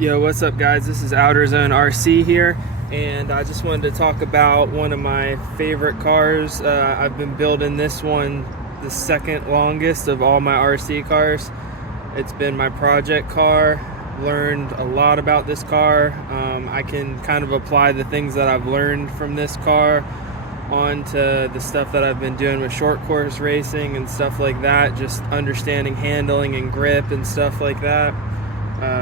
Yo, what's up guys? This is Outer Zone RC here, and I just wanted to talk about one of my favorite cars. I've been building this one the second longest of all my RC cars. It's been my project car. Learned a lot about this car. I can kind of apply the things that I've learned from this car onto the stuff that I've been doing with short course racing and stuff like that, just understanding handling and grip and stuff like that.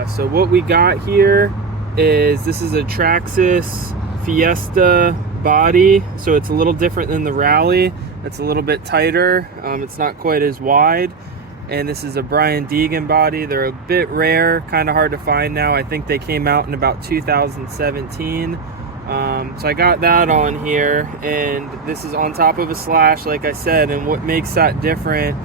So what we got here is, this is a Traxxas Fiesta body, so it's a little different than the Rally. It's a little bit tighter, it's not quite as wide. And this is a Brian Deegan body. They're a bit rare, kind of hard to find now. I think they came out in about 2017. So I got that on here, and this is on top of a Slash, like I said. And what makes that different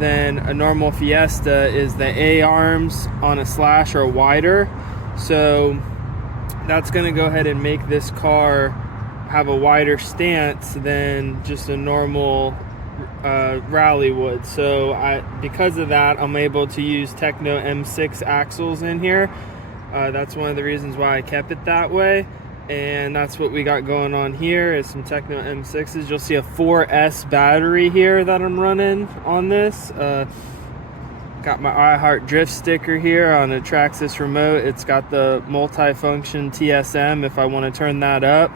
than a normal Fiesta is the A-arms on a Slash are wider. So that's going to go ahead and make this car have a wider stance than just a normal Rally would. So because of that, I'm able to use Techno M6 axles in here. That's one of the reasons why I kept it that way. And that's what we got going on here, is some Techno M6s. You'll see a 4S battery here that I'm running on this. Got my iHeart Drift sticker here on a Traxxas remote. It's got the multi-function TSM if I want to turn that up.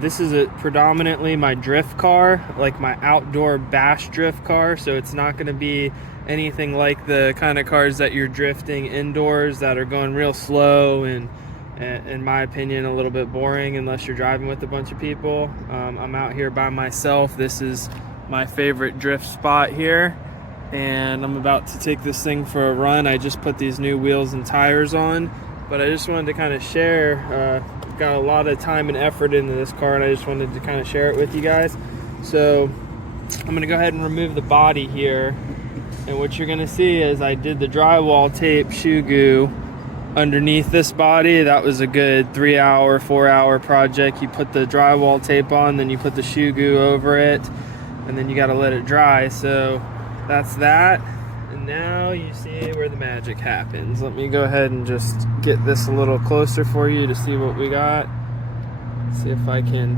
This is predominantly my drift car, like my outdoor bash drift car, so it's not going to be anything like the kind of cars that you're drifting indoors that are going real slow and, in my opinion, a little bit boring unless you're driving with a bunch of people. I'm out here by myself. This is my favorite drift spot here, and I'm about to take this thing for a run. I just put these new wheels and tires on, but I just wanted to kind of share. Got a lot of time and effort into this car, and I just wanted to kind of share it with you guys. So I'm going to go ahead and remove the body here, and what you're going to see is I did the drywall tape shoe goo underneath this body. That was a good 3-hour, 4-hour project. You put the drywall tape on, then you put the shoe goo over it, and then you got to let it dry. So that's that. And now you see where the magic happens. Let me go ahead and just get this a little closer for you to see what we got. See if I can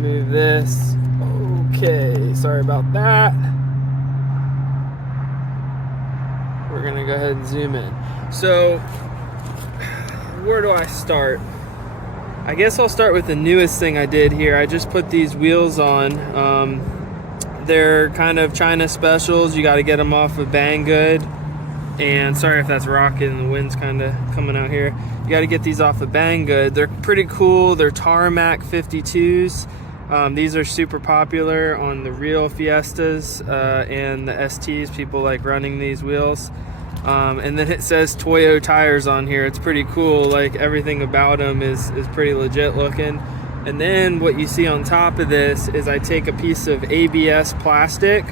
move this. Okay, sorry about that. We're gonna go ahead and zoom in. So where do I start? I guess I'll start with the newest thing I did here. I just put these wheels on. They're kind of China specials. You got to get them off of Banggood. And sorry if that's rocking, the wind's kind of coming out here. You got to get these off of Banggood. They're pretty cool. They're Tarmac 52s. These are super popular on the real Fiestas and the STs. People like running these wheels. And then it says Toyo tires on here. It's pretty cool. Like, everything about them is pretty legit looking. And then what you see on top of this is I take a piece of ABS plastic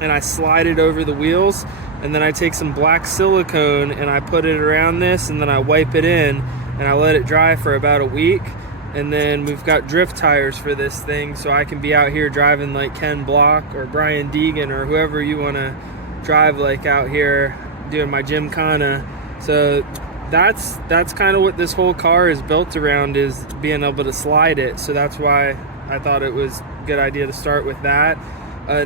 and I slide it over the wheels, and then I take some black silicone and I put it around this, and then I wipe it in and I let it dry for about a week. And then we've got drift tires for this thing, so I can be out here driving like Ken Block or Brian Deegan or whoever you want to drive like out here doing my Gymkhana. So that's kind of what this whole car is built around, is being able to slide it. So that's why I thought it was a good idea to start with that.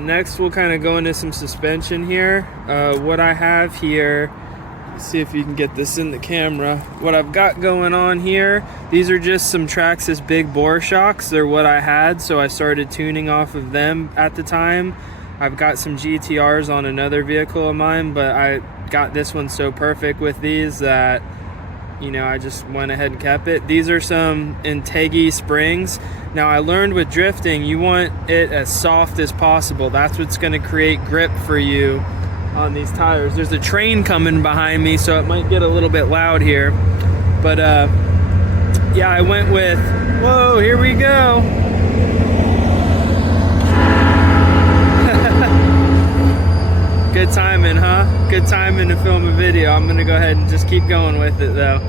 Next, we'll kind of go into some suspension here. What I have here, let's see if you can get this in the camera. What I've got going on here, these are just some Traxxas big bore shocks. They're what I had, so I started tuning off of them at the time. I've got some GTRs on another vehicle of mine, but I got this one so perfect with these that, you know, I just went ahead and kept it. These are some Integi springs. Now, I learned with drifting, you want it as soft as possible. That's what's going to create grip for you on these tires. There's a train coming behind me, so it might get a little bit loud here. But yeah, I went with, whoa, here we go. Good timing, huh? Good timing to film a video. I'm gonna go ahead and just keep going with it though.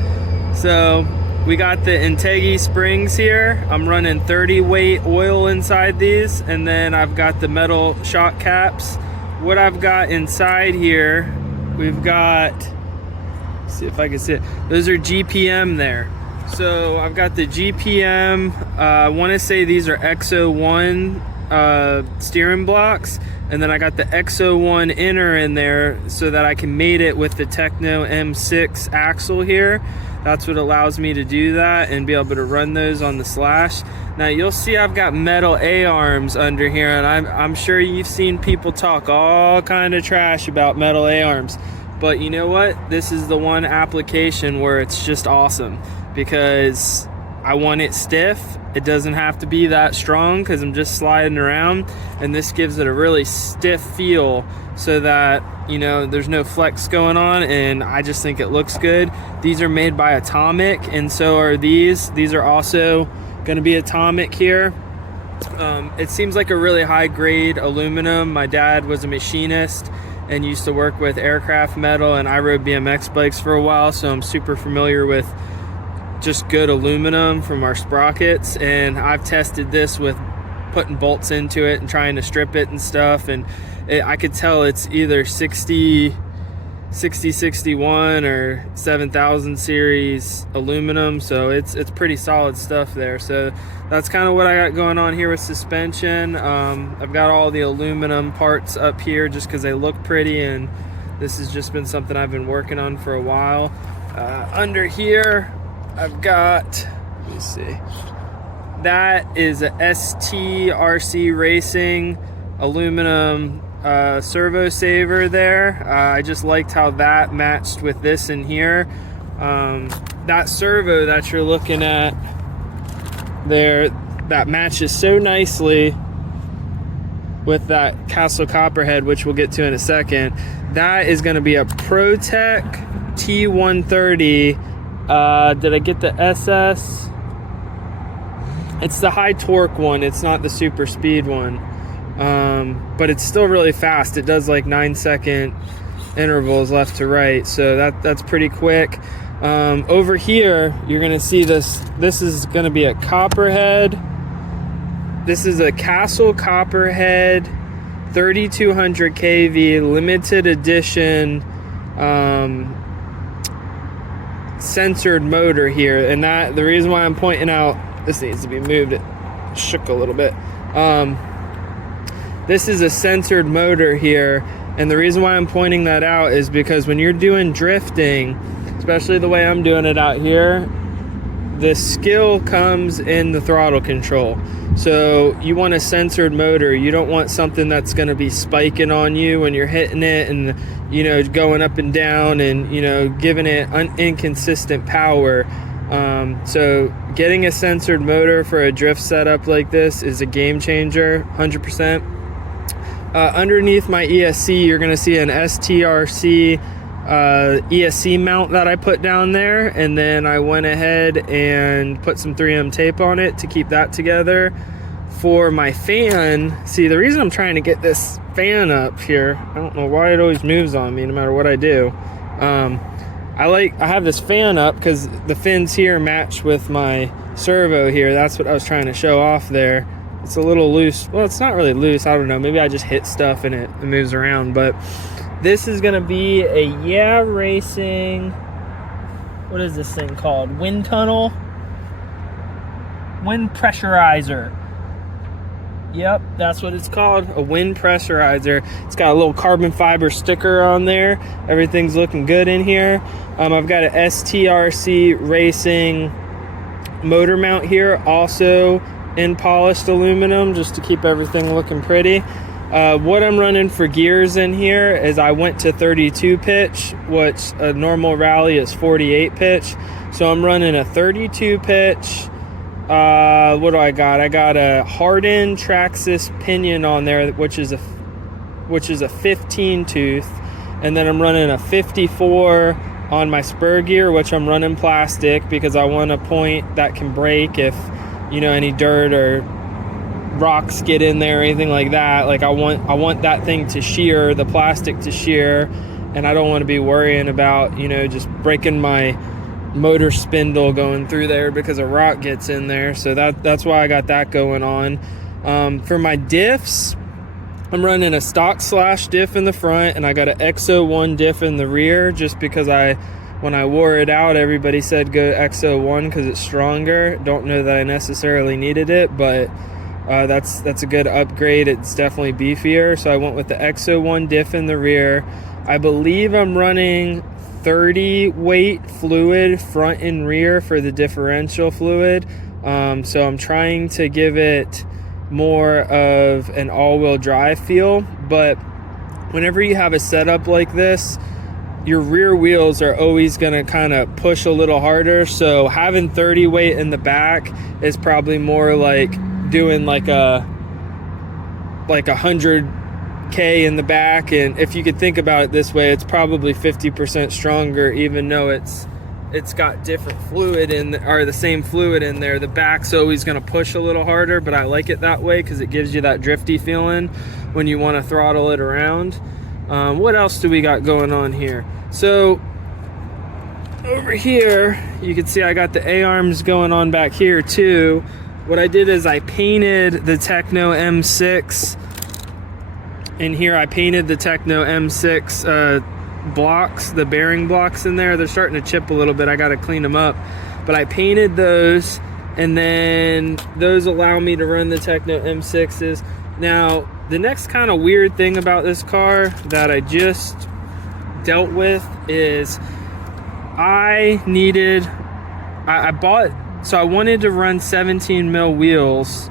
So we got the Integi springs here. I'm running 30 weight oil inside these, and then I've got the metal shock caps. What I've got inside here, we've got see if I can see it. Those are GPM there. So I've got the GPM, I want to say these are XO1 steering blocks, and then I got the XO1 inner in there so that I can mate it with the Techno M6 axle here. That's what allows me to do that and be able to run those on the Slash. Now you'll see I've got metal A-arms under here, and I'm sure you've seen people talk all kind of trash about metal A-arms, but you know what? This is the one application where it's just awesome, because I want it stiff. It doesn't have to be that strong because I'm just sliding around, and this gives it a really stiff feel so that, you know, there's no flex going on, and I just think it looks good. These are made by Atomic, and so are these. These are also going to be Atomic here. It seems like a really high grade aluminum. My dad was a machinist and used to work with aircraft metal, and I rode BMX bikes for a while, so I'm super familiar with just good aluminum from our sprockets. And I've tested this with putting bolts into it and trying to strip it and stuff, and I could tell it's either 6061 or 7000 series aluminum, so it's pretty solid stuff there. So that's kind of what I got going on here with suspension. I've got all the aluminum parts up here just because they look pretty, and this has just been something I've been working on for a while. Under here I've got, let me see, that is a STRC Racing aluminum servo saver there. I just liked how that matched with this in here. That servo that you're looking at there, that matches so nicely with that Castle Copperhead, which we'll get to in a second. That is going to be a ProTech T130. Did I get the SS? It's the high torque one. It's not the super speed one. But it's still really fast. It does like 9-second intervals left to right, so that's pretty quick. Over here you're gonna see this is gonna be a Copperhead. This is a Castle Copperhead 3200 kV limited edition censored motor here, and that the reason why I'm pointing out, this needs to be moved, it shook a little bit. This is a censored motor here, and the reason why I'm pointing that out is because when you're doing drifting, especially the way I'm doing it out here, the skill comes in the throttle control. So you want a censored motor. You don't want something that's going to be spiking on you when you're hitting it and, you know, going up and down and, you know, giving it inconsistent power. So getting a censored motor for a drift setup like this is a game changer, 100%. Underneath my ESC, you're going to see an STRC ESC mount that I put down there, and then I went ahead and put some 3M tape on it to keep that together. For my fan, see, the reason I'm trying to get this fan up here, I don't know why it always moves on me no matter what I do. I have this fan up because the fins here match with my servo here. That's what I was trying to show off there. It's a little loose. Well, it's not really loose. I don't know. Maybe I just hit stuff and it moves around. But this is going to be a Yeah Racing, what is this thing called? Wind tunnel? Wind pressurizer. Yep, that's what it's called, a wind pressurizer. It's got a little carbon fiber sticker on there. Everything's looking good in here. I've got a STRC Racing motor mount here, also in polished aluminum, just to keep everything looking pretty. What I'm running for gears in here is I went to 32 pitch, which a normal rally is 48 pitch. So I'm running a 32 pitch. What do I got? I got a hardened Traxxas pinion on there, which is a 15 tooth, and then I'm running a 54 on my spur gear, which I'm running plastic because I want a point that can break if, you know, any dirt or rocks get in there or anything like that. Like I want that thing to shear, the plastic to shear, and I don't want to be worrying about, you know, just breaking my motor spindle going through there because a rock gets in there. So that's why I got that going on. For my diffs, I'm running a stock Slash diff in the front, and I got an XO1 diff in the rear, just because I when I wore it out, everybody said go XO1 because it's stronger. Don't know that I necessarily needed it, but that's a good upgrade. It's definitely beefier. So I went with the XO1 diff in the rear. I believe I'm running 30 weight fluid front and rear for the differential fluid. So I'm trying to give it more of an all-wheel drive feel. But whenever you have a setup like this, your rear wheels are always going to kind of push a little harder. So having 30 weight in the back is probably more like doing like a 100K in the back. And if you could think about it this way, it's probably 50% stronger, even though it's got different fluid or the same fluid in there. The back's always going to push a little harder, but I like it that way because it gives you that drifty feeling when you want to throttle it around. What else do we got going on here? So over here, you can see I got the A-arms going on back here too. What I did is I painted the Techno M6. In here, I painted the Techno M6 blocks, the bearing blocks in there. They're starting to chip a little bit. I got to clean them up. But I painted those, and then those allow me to run the Techno M6s. Now, the next kind of weird thing about this car that I just dealt with is I wanted to run 17 mil wheels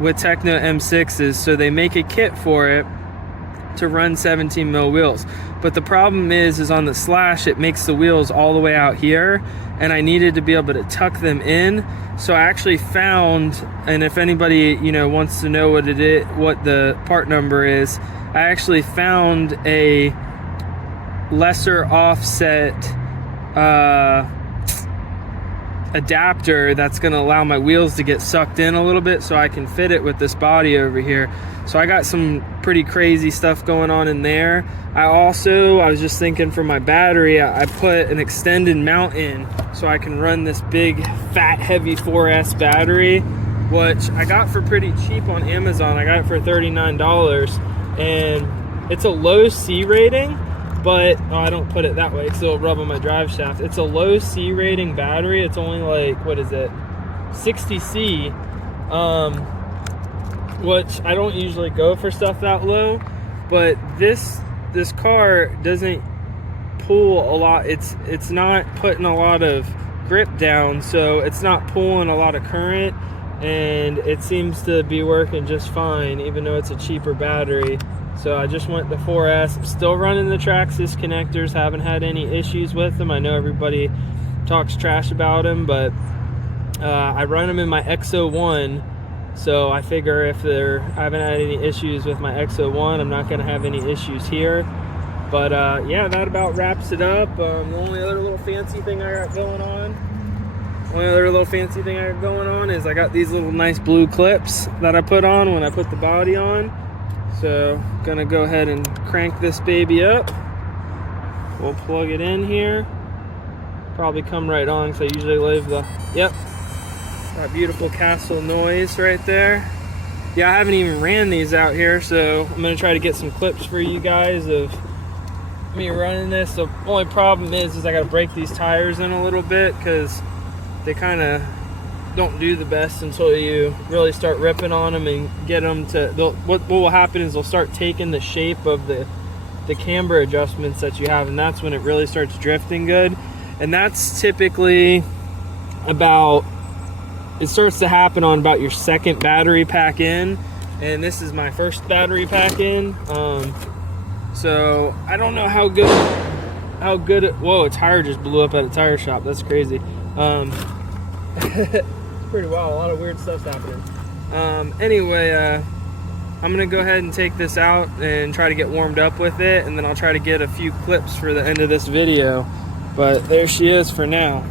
with Techno M6s, so they make a kit for it to run 17 mil wheels. But the problem is on the Slash, it makes the wheels all the way out here, and I needed to be able to tuck them in. So I actually found, and if anybody wants to know what the part number is, I actually found a lesser offset adapter that's going to allow my wheels to get sucked in a little bit so I can fit it with this body over here. So I got some pretty crazy stuff going on in there. I was just thinking for my battery, I put an extended mount in so I can run this big fat heavy 4S battery, which I got for pretty cheap on Amazon. I got it for $39, and it's a low C rating, but I don't put it that way because it'll rub on my drive shaft. It's a low C rating battery. It's only like, what is it, 60 C, which I don't usually go for stuff that low, but this car doesn't pull a lot. It's not putting a lot of grip down, so it's not pulling a lot of current, and it seems to be working just fine, even though it's a cheaper battery. So I just went the 4S. I'm still running the Traxxas connectors. Haven't had any issues with them. I know everybody talks trash about them, but I run them in my XO1. So I figure if I haven't had any issues with my XO1, I'm not going to have any issues here. But yeah, that about wraps it up. The only other little fancy thing I got going on is I got these little nice blue clips that I put on when I put the body on. So gonna go ahead and crank this baby up. We'll plug it in here. Probably come right on because I usually leave that beautiful castle noise right there. Yeah, I haven't even ran these out here, so I'm gonna try to get some clips for you guys of me running this. The only problem is I gotta break these tires in a little bit because they kind of don't do the best until you really start ripping on them and get them to, what will happen is they'll start taking the shape of the camber adjustments that you have, and that's when it really starts drifting good. And that's typically it starts to happen on about your second battery pack in, and this is my first battery pack in. So I don't know how good whoa, a tire just blew up at a tire shop. That's crazy. Pretty wild. A lot of weird stuff's happening. Anyway, I'm gonna go ahead and take this out and try to get warmed up with it, and then I'll try to get a few clips for the end of this video. But there she is for now.